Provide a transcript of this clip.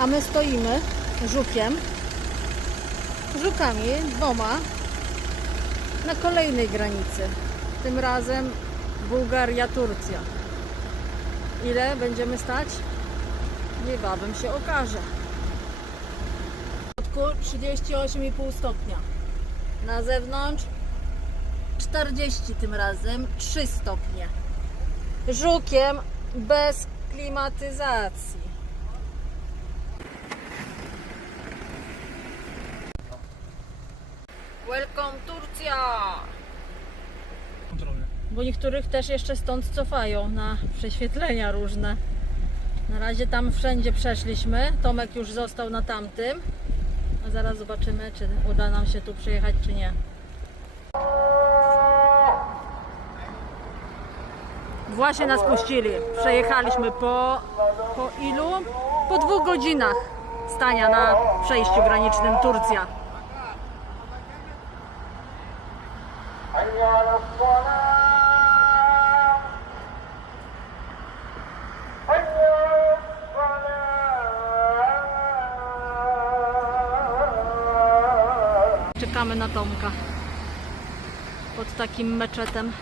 A my stoimy żukiem, żukami, dwoma, na kolejnej granicy. Tym razem Bułgaria-Turcja. Ile będziemy stać? Niebawem się okaże. W środku 38,5 stopnia. Na zewnątrz 40 tym razem, 3 stopnie. Żukiem bez klimatyzacji. Welcome Turcja! Kontrolę. Bo niektórych też jeszcze stąd cofają na prześwietlenia różne. Na razie tam wszędzie przeszliśmy. Tomek już został na tamtym. A zaraz zobaczymy, czy uda nam się tu przyjechać, czy nie. Właśnie nas puścili. Przejechaliśmy po, po ilu? Po dwóch godzinach stania na przejściu granicznym Turcja. حي على الصلاة حي على الصلاة Czekamy na Tomka pod takim meczetem.